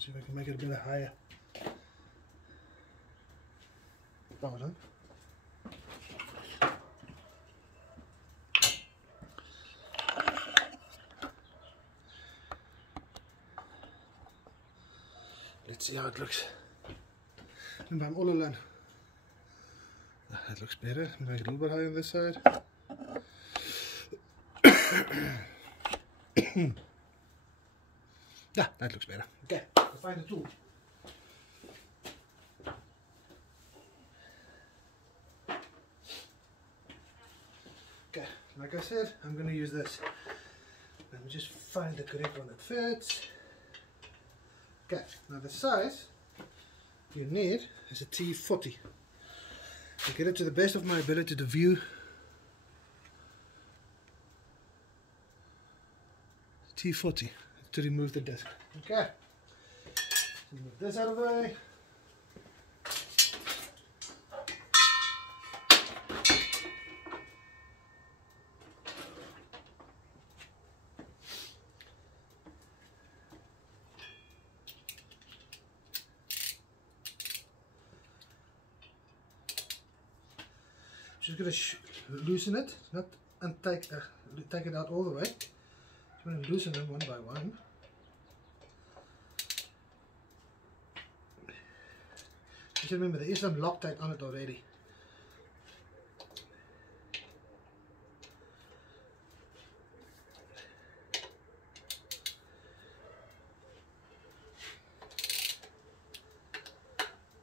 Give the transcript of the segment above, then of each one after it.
Let's see if I can make it a bit higher. Pardon. Let's see how it looks. And I'm all alone. That looks better. Make it a little bit higher on this side. Yeah, that looks better. Okay, I'll find the tool. Okay, like I said, I'm going to use this. Let me just find the correct one that fits. Okay, now the size you need is a T40. To get it to the best of my ability to view. T40 to remove the disc. Okay, move this out of the way. Just going to loosen it, not take it out all the way. Just going to loosen them one by one. Just remember there is some Loctite on it already.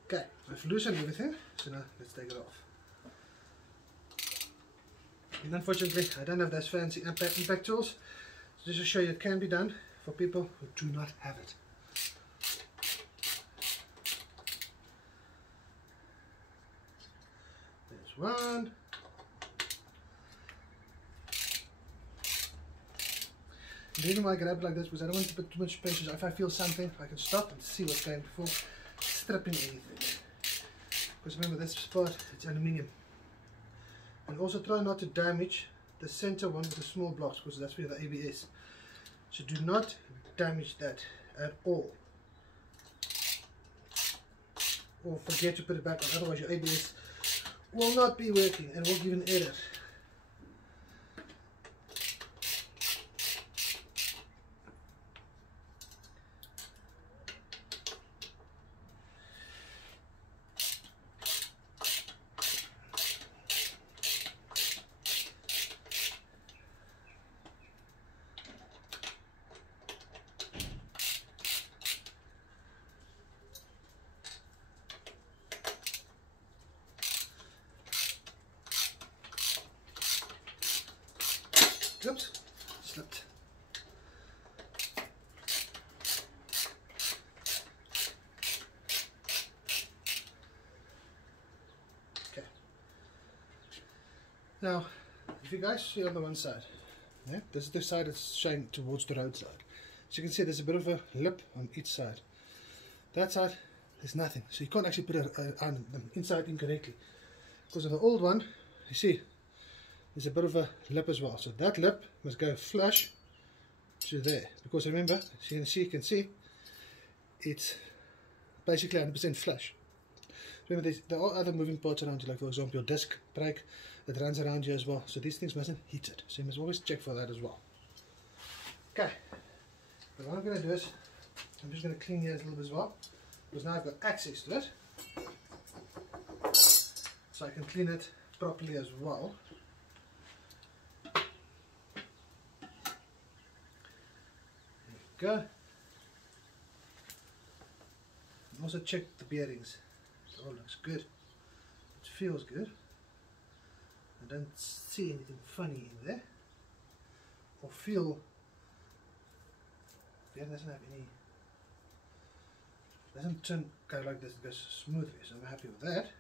Okay, I've loosened everything, so now let's take it off. And unfortunately, I don't have those fancy impact tools. So just to show you, it can be done for people who do not have it. There's one. The reason why I grab it like this because I don't want to put too much pressure. If I feel something, I can stop and see what's going before stripping anything. Because remember, this part, it's aluminium. And also try not to damage the center one with the small blocks, because that's where the ABS. So do not damage that at all. Or forget to put it back on, otherwise your ABS will not be working and will give an error. Oops, slipped. Okay. Now, if you guys see on the one side, yeah, this is the side that's showing towards the roadside. So you can see there's a bit of a lip on each side. That side, there's nothing. So you can't actually put an inside incorrectly. Because of the old one, you see, there's a bit of a lip as well, so that lip must go flush to there, because remember, as you can see it's basically 100% flush. Remember, there are other moving parts around you, like for example your disc brake that runs around you as well, so these things mustn't hit it, so you must always check for that as well. Okay, but what I'm going to do is I'm just going to clean here a little bit as well, because now I've got access to it, so I can clean it properly as well. Go. And also check the bearings. It all looks good. It feels good. I don't see anything funny in there. Or feel. The bearing doesn't have any. Doesn't go like this. It goes smoothly. So I'm happy with that.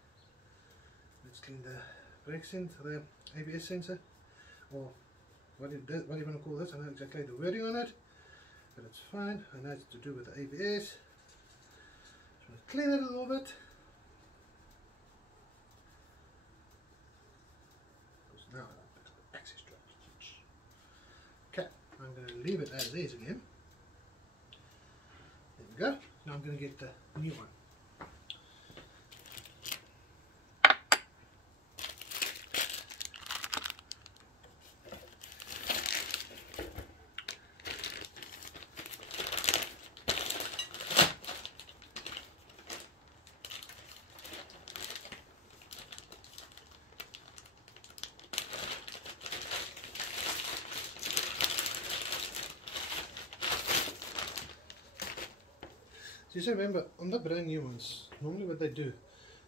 Let's clean the brake sensor, the ABS sensor, or what do you want to call this? I know exactly the wording on it. But it's fine. I know it's to do with the ABS. Just want to clean it a little bit. Because now I don't put the access straps. Okay, I'm going to leave it as is again. There we go. Now I'm going to get the new one. Just remember, on the brand new ones, normally what they do,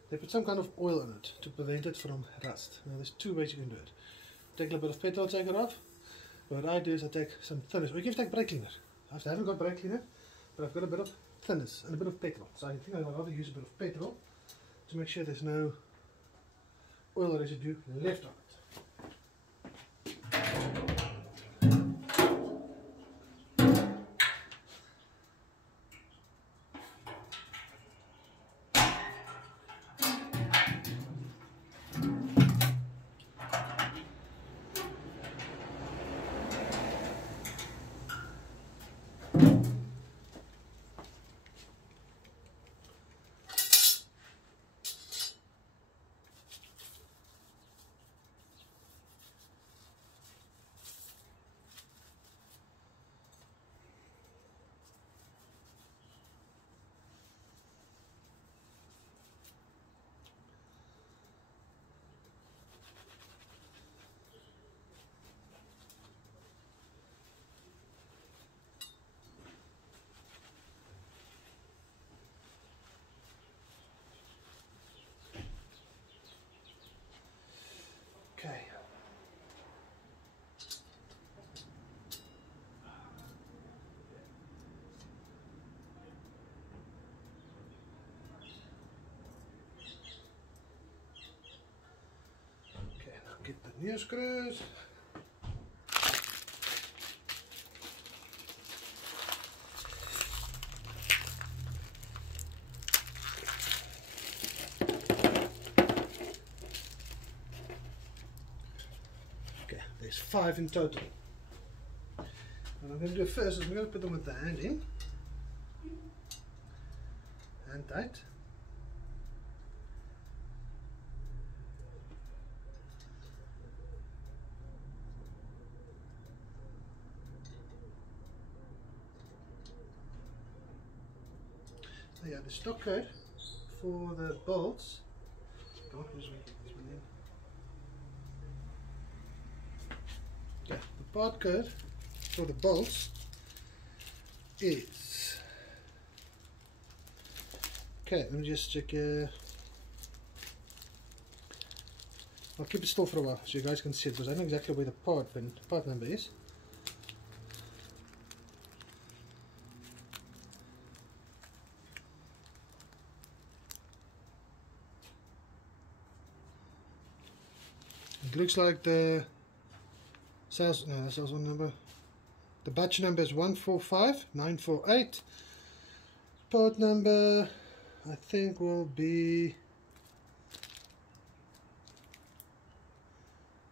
they put some kind of oil in it to prevent it from rust. Now there's two ways you can do it. Take a little bit of petrol, take it off. What I do is I take some thinners, or you can take brake cleaner. I haven't got brake cleaner, but I've got a bit of thinners and a bit of petrol. So I think I'd rather use a bit of petrol to make sure there's no oil residue left on it. Okay. Okay, now get the new screws. There's 5 in total. What I'm going to do first is I'm going to put them with the hand in. Hand tight. So yeah, the stock code for the bolts. God, where's this one in? Yeah, the part code for the bolts is, okay, let me just check. I'll keep it still for a while so you guys can see it, because I know exactly where the part number is. It looks like the sales one number. The batch number is 145948. Part number, I think, will be.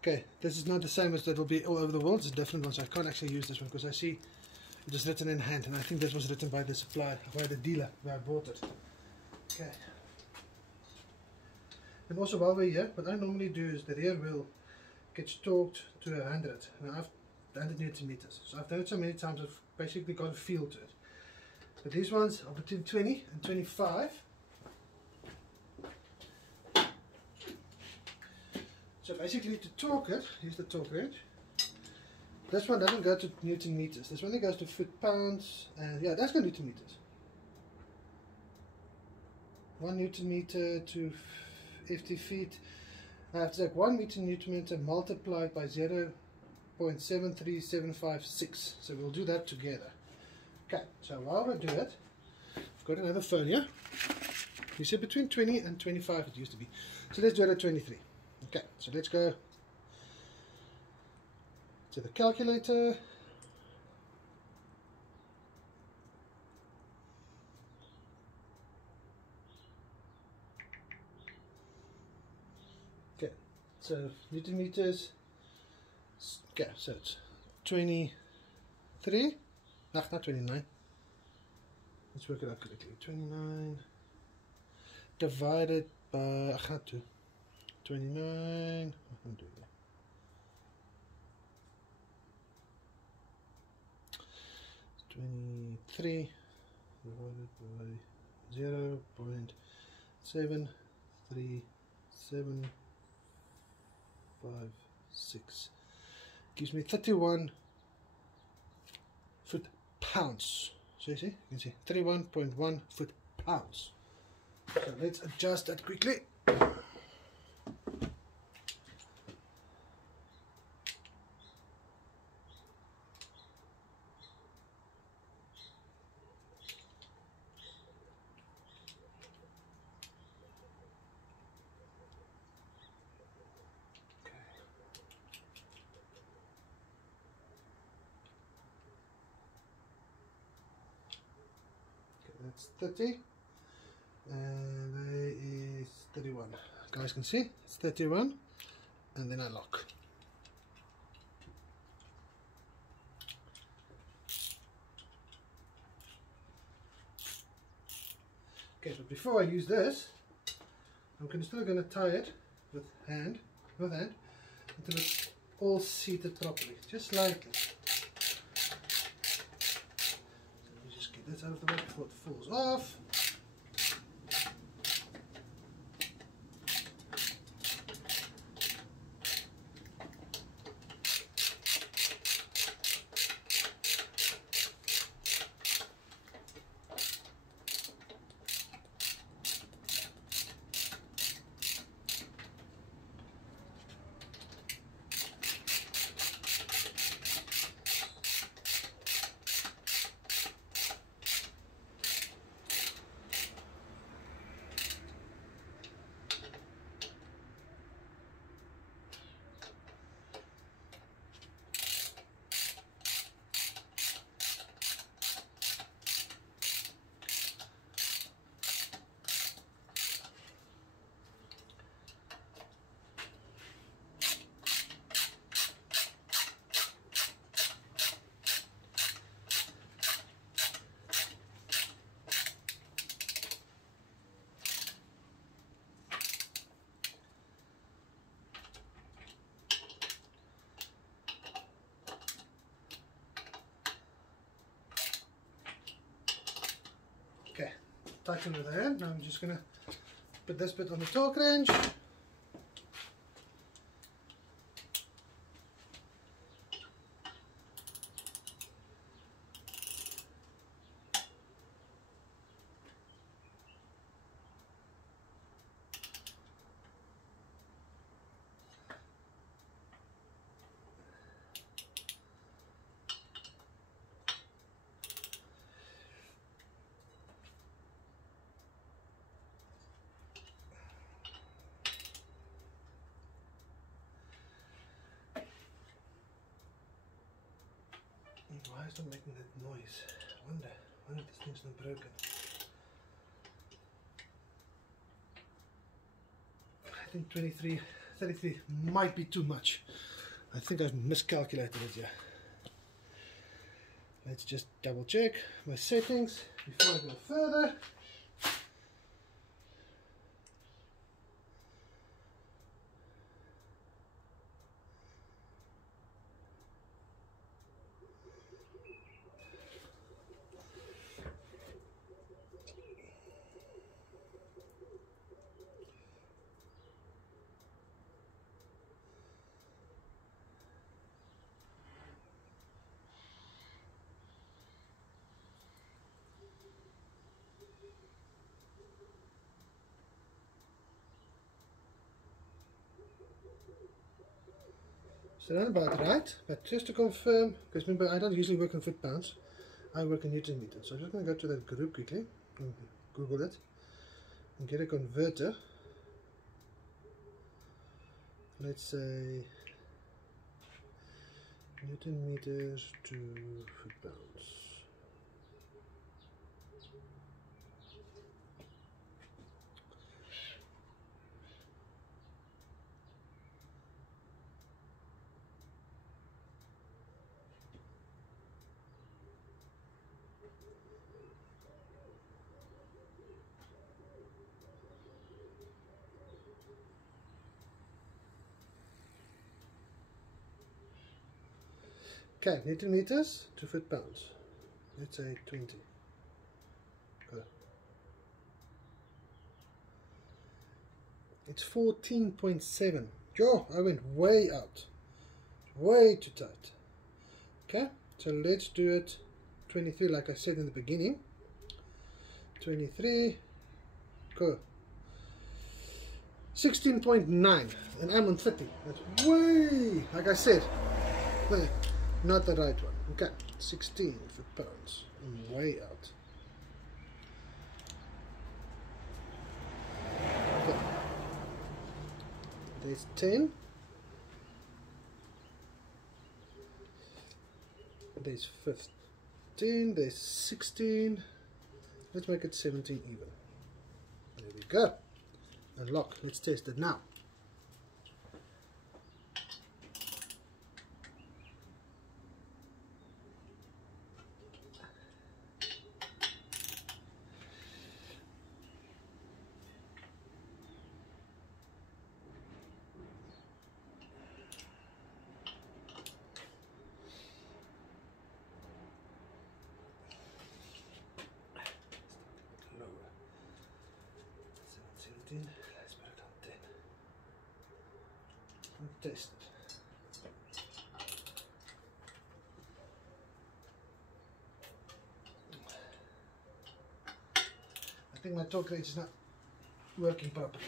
Okay, this is not the same as that will be all over the world. It's a different one, so I can't actually use this one because I see it is written in hand, and I think this was written by the supplier, by the dealer where I bought it. Okay. And also, while we're here, what I normally do is the rear wheel gets torqued to 100. Now I've 100 Newton meters. So I've done it so many times I've basically got a feel to it. But these ones are between 20 and 25. So basically to torque it, here's the torque wrench. This one doesn't go to Newton meters. This one goes to foot pounds, and yeah, that's got Newton meters. 1 Newton meter to 50 feet. I have to take 1 Newton meter multiplied by 0.73756. So we'll do that together. Okay, so while I do it, I've got another phone here. You said between 20 and 25 it used to be. So let's do it at 23. Okay, so let's go to the calculator. Okay, so Newton meters. Okay, so it's 23. Not 29. Let's work it out quickly. 29 divided by, I can't do 29, I can do that. 23 divided by 0.735756 gives me 31 foot-pounds. So you can see 31.1 foot-pounds. So let's adjust that quickly. That's 30 and there is 31. Guys can see it's 31 and then I lock. Okay, so before I use this, I'm still going to tie it with hand until it's all seated properly, just like this. This out of the way before it falls off. Okay, tighten with the hand. Now I'm just going to put this bit on the torque wrench. Why is it making that noise? I wonder if this thing's not broken. I think 33 might be too much. I think I've miscalculated it here. Let's just double check my settings before I go further. So that's about right, but just to confirm, because remember I don't usually work in foot-pounds, I work in Newton meters. So I'm just going to go to that group quickly, Google it, and get a converter. Let's say Newton meters to foot-pounds. Okay, Newton meters to foot-pounds. Let's say 20. Go. It's 14.7. Yo, I went way out. Way too tight. Okay, so let's do it 23 like I said in the beginning. 23. Go. 16.9. And I'm on 30. That's way, like I said. Not the right one. Okay, 16 foot-pounds. I'm way out. Okay. There's 10. There's 15. There's 16. Let's make it 17 even. There we go. Unlock. Let's test it now. Let's put it on 10. And test it. I think my torque wrench is not working properly.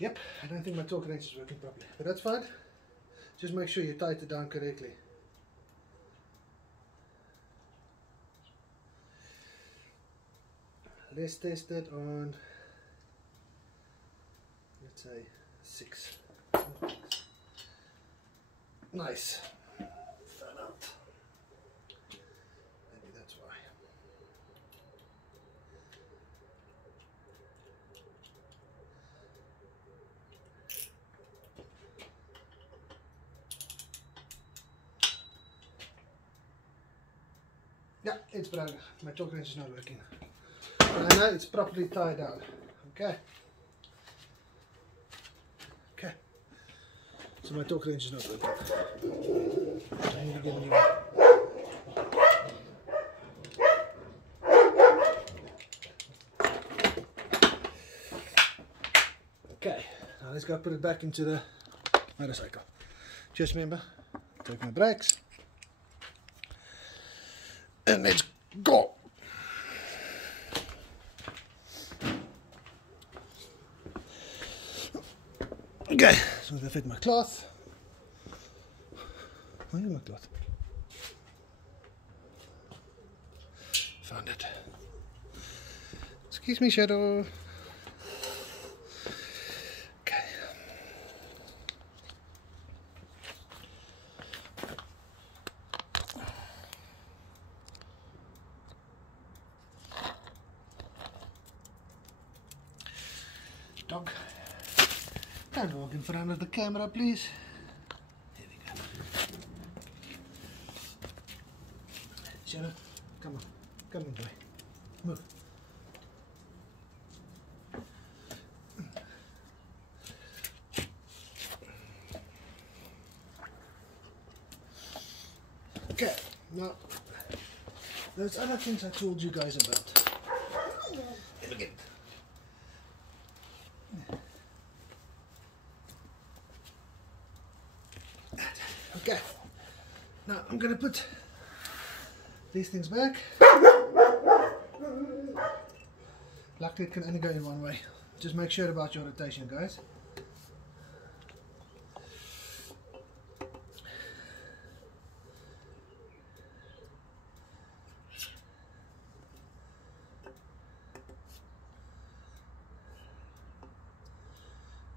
Yep, I don't think my torque wrench is working properly, but that's fine. Just make sure you tighten it down correctly. Let's test it on, let's say 6. Nice. Fell out. Maybe that's why. Yeah, it's broken. My torque wrench is not working. But I know it's properly tied down. Okay. Okay. So my torque wrench is not working. I need to get a new one. Okay. Now let's go put it back into the motorcycle. Just remember, take my brakes. And let's go. Okay, so I'm going to fit my cloth. Where is my cloth? Found it. Excuse me, Shadow. Okay. Dog. Don't walk in front of the camera, please. There we go. Shadow, come on. Come on, boy. Move. Okay, now, those other things I told you guys about. Here we go. Okay, now I'm going to put these things back. Luckily it can only go in one way. Just make sure about your rotation, guys.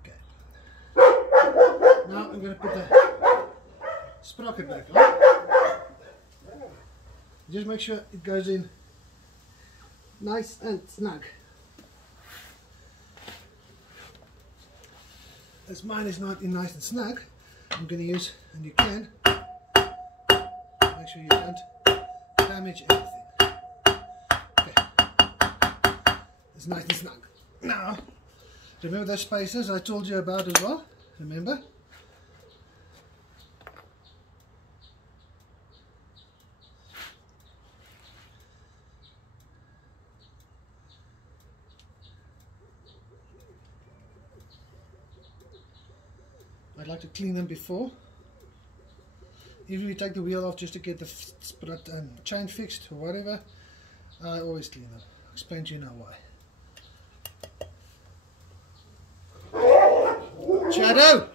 Okay. Now I'm going to put the sprocket back on. Just make sure it goes in nice and snug. as mine is not in nice and snug, I'm going to use, and you can, make sure you don't damage anything. Okay, it's nice and snug. Now, remember those spacers I told you about as well? Remember? I'd like to clean them before. Even if you take the wheel off just to get the chain fixed or whatever, I always clean them. I'll explain to you now why. Shadow!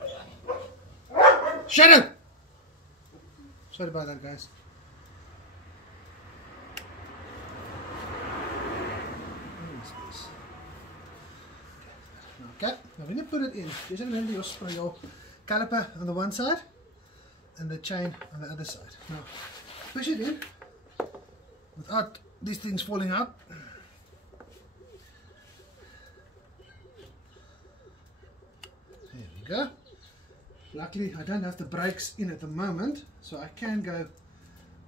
Shadow! Sorry about that, guys. Okay, now when you put it in, just remember your caliper on the one side and the chain on the other side. Now, push it in without these things falling out. There we go. Luckily, I don't have the brakes in at the moment, so I can go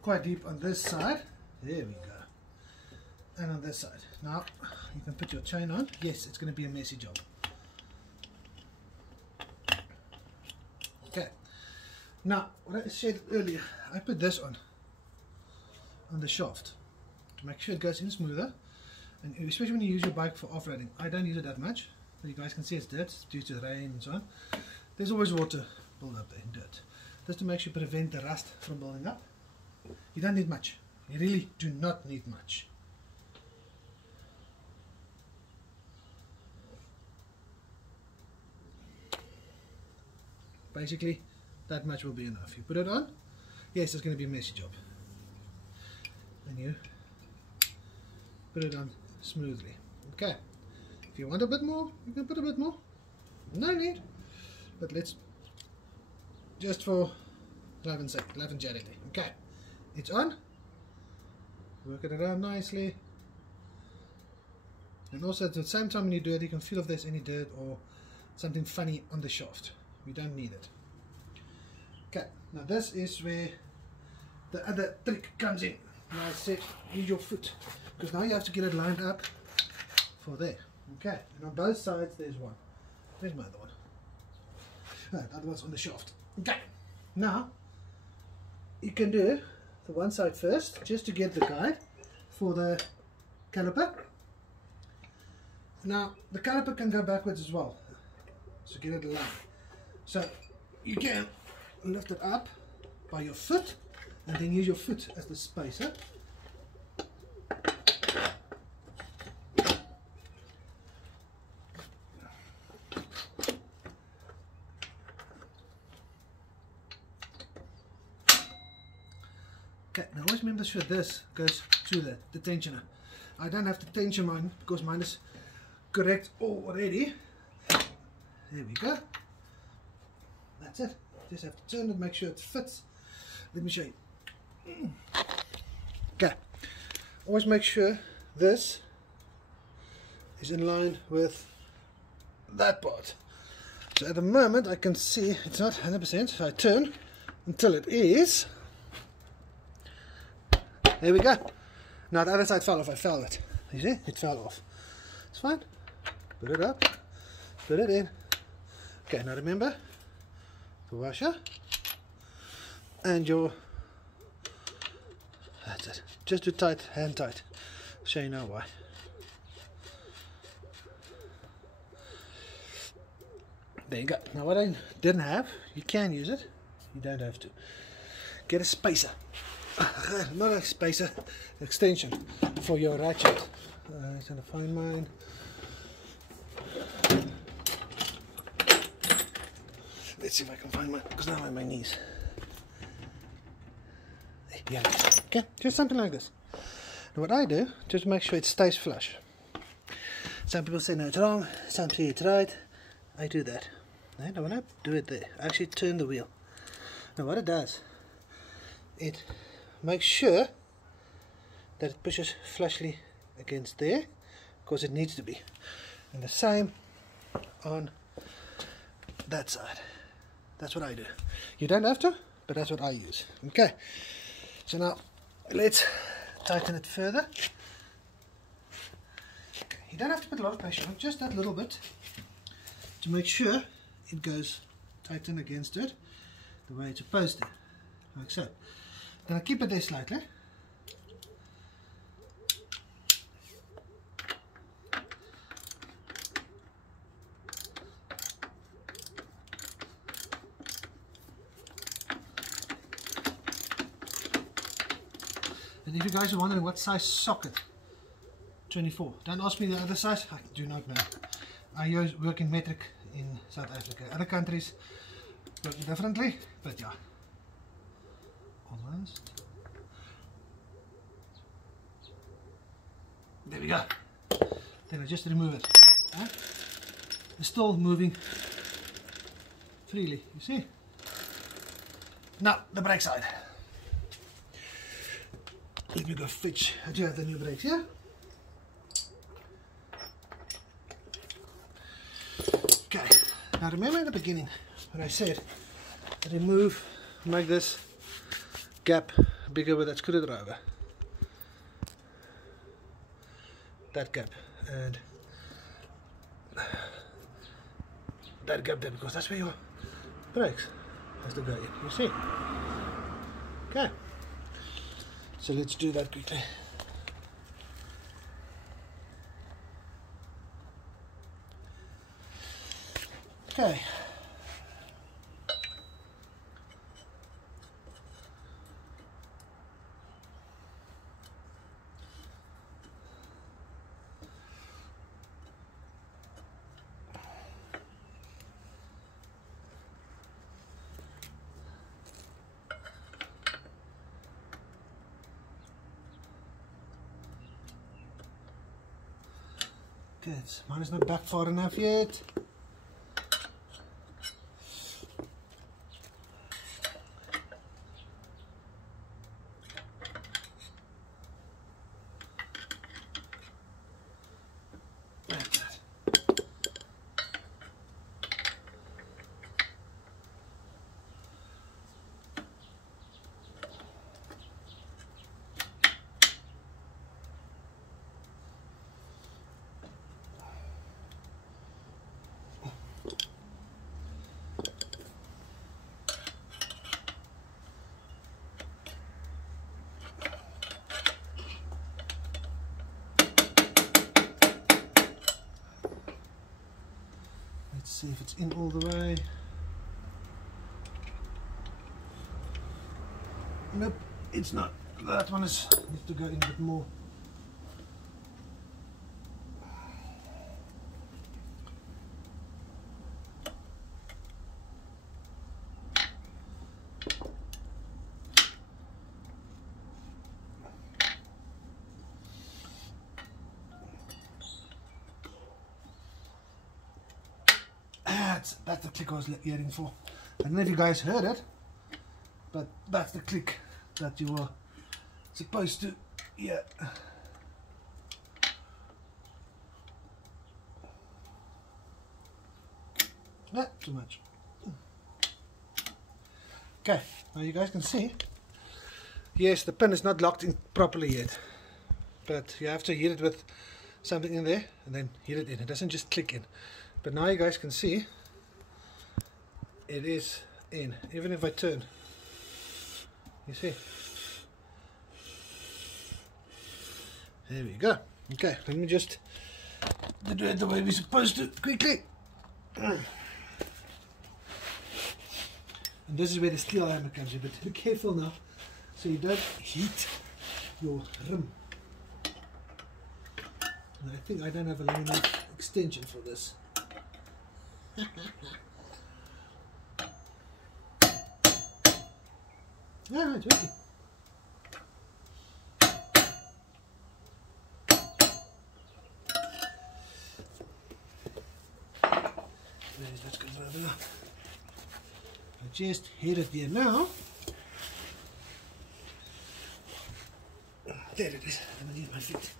quite deep on this side. There we go. And on this side. Now, you can put your chain on. Yes, it's going to be a messy job. Okay, now what I said earlier, I put this on the shaft to make sure it goes in smoother, and especially when you use your bike for off-roading. I don't use it that much, but you guys can see it's dirt due to the rain and so on. There's always water build up there in dirt, just to make sure prevent the rust from building up. You don't need much, you really do not need much. Basically, that much will be enough. You put it on, yes, it's going to be a messy job. And you put it on smoothly. Okay, if you want a bit more, you can put a bit more. No need, but let's just for love and charity. Okay, it's on. Work it around nicely. And also at the same time when you do it, you can feel if there's any dirt or something funny on the shaft. You don't need it. Okay, now this is where the other trick comes in. Now I said use your foot, because now you have to get it lined up for there. Okay, and on both sides there's one. Where's my other one? Oh, the other one's on the shaft. Okay, now you can do the one side first, just to get the guide for the caliper. Now the caliper can go backwards as well, so get it aligned. So you can lift it up by your foot and then use your foot as the spacer. Okay, now always remember sure this goes to the tensioner. I don't have to tension mine because mine is correct already. There we go. That's it. Just have to turn it, make sure it fits. Let me show you. Okay. Always make sure this is in line with that part. So at the moment I can see it's not 100%, so I turn until it is. There we go. Now the other side fell off. I fell it. You see? It fell off. It's fine. Put it up. Put it in. Okay, now remember the washer and your, that's it, just do tight, hand tight. I'll show you now why. There you go. Now what I didn't have, you can use it, you don't have to. Get a spacer, not a spacer, extension for your ratchet. I'm trying to find mine. Let's see if I can find mine, because now I'm on my knees. Yeah. Okay, just something like this. Now what I do, just to make sure it stays flush. Some people say no, it's wrong. Some say it's right. I do that. And when I do it there, I actually turn the wheel. Now what it does, it makes sure that it pushes flushly against there, because it needs to be. And the same on that side. That's what I do. You don't have to, but that's what I use. Okay, so now let's tighten it further. You don't have to put a lot of pressure on, just that little bit to make sure it goes tighten against it the way it's supposed to, like so. Then I keep it there slightly. And if you guys are wondering what size socket, 24. Don't ask me the other size, I do not know. I work in metric in South Africa. Other countries work differently, but yeah. Almost. There we go. Then I just remove it. It's still moving freely, you see? Now, the brake side. Let me go fetch. I do have the new brakes here. Okay, now remember in the beginning when I said remove, make this gap bigger with that screwdriver. That gap and that gap there, because that's where your brakes has to go in, you see? Okay, so let's do that quickly. Okay. Good. Mine is not back far enough yet. Let's see if it's in all the way. Nope, it's not. That one needs to go in a bit more. That's the click I was hearing for. I don't know if you guys heard it, but that's the click that you were supposed to hear. Not too much. Okay, now you guys can see, yes, the pin is not locked in properly yet, but you have to hit it with something in there and then hit it in. It doesn't just click in. But now you guys can see it is in, even if I turn, you see. There we go. Okay, let me just do it the way we're supposed to, quickly. And this is where the steel hammer comes in, but be careful now so you don't heat your rim. And I think I don't have a long enough extension for this. Yeah, it's working. Let's go over there. I just hit it there now. There it is. I'm gonna use my feet.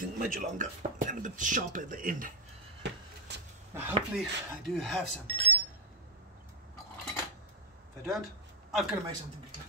something much longer and a bit sharper at the end. Now hopefully I do have something. If I don't, I've got to make something quickly.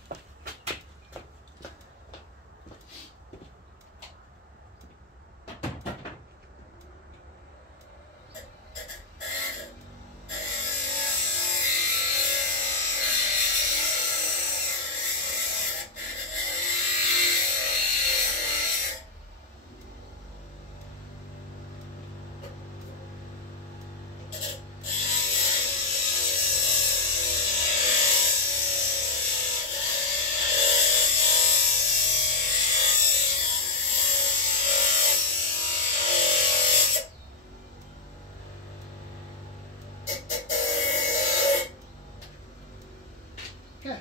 Okay,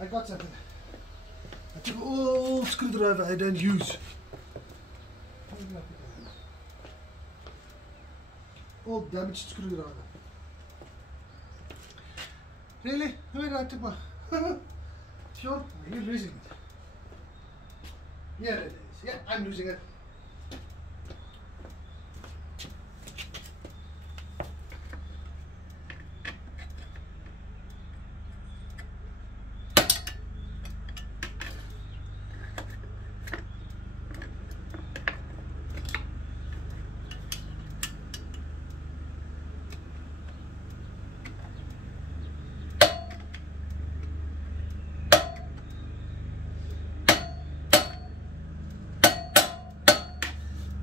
I got something. I took an old screwdriver I don't use. Old damaged screwdriver. Really? Where did I take my... Sean, are you losing it? Yeah, it is. Yeah, I'm losing it.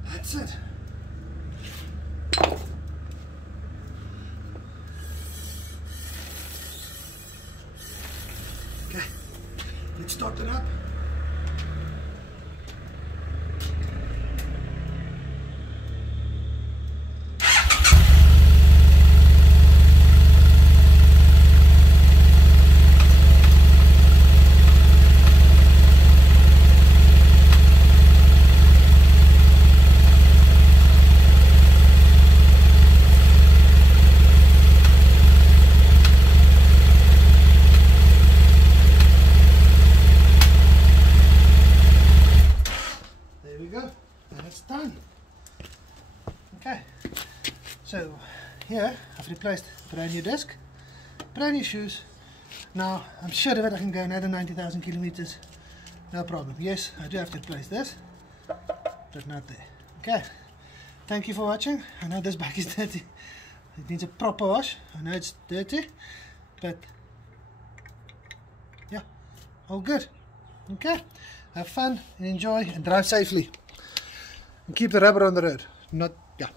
That's it. Okay, let's start it up. Done. Okay, so here I've replaced brand new disc, brand new shoes. Now I'm sure that I can go another 90,000 kilometers, no problem. Yes, I do have to replace this, but not there. Okay, thank you for watching. I know this bike is dirty, it needs a proper wash. I know it's dirty, but yeah, all good. Okay, have fun and enjoy and drive safely. And keep the rubber on the road. Not, yeah.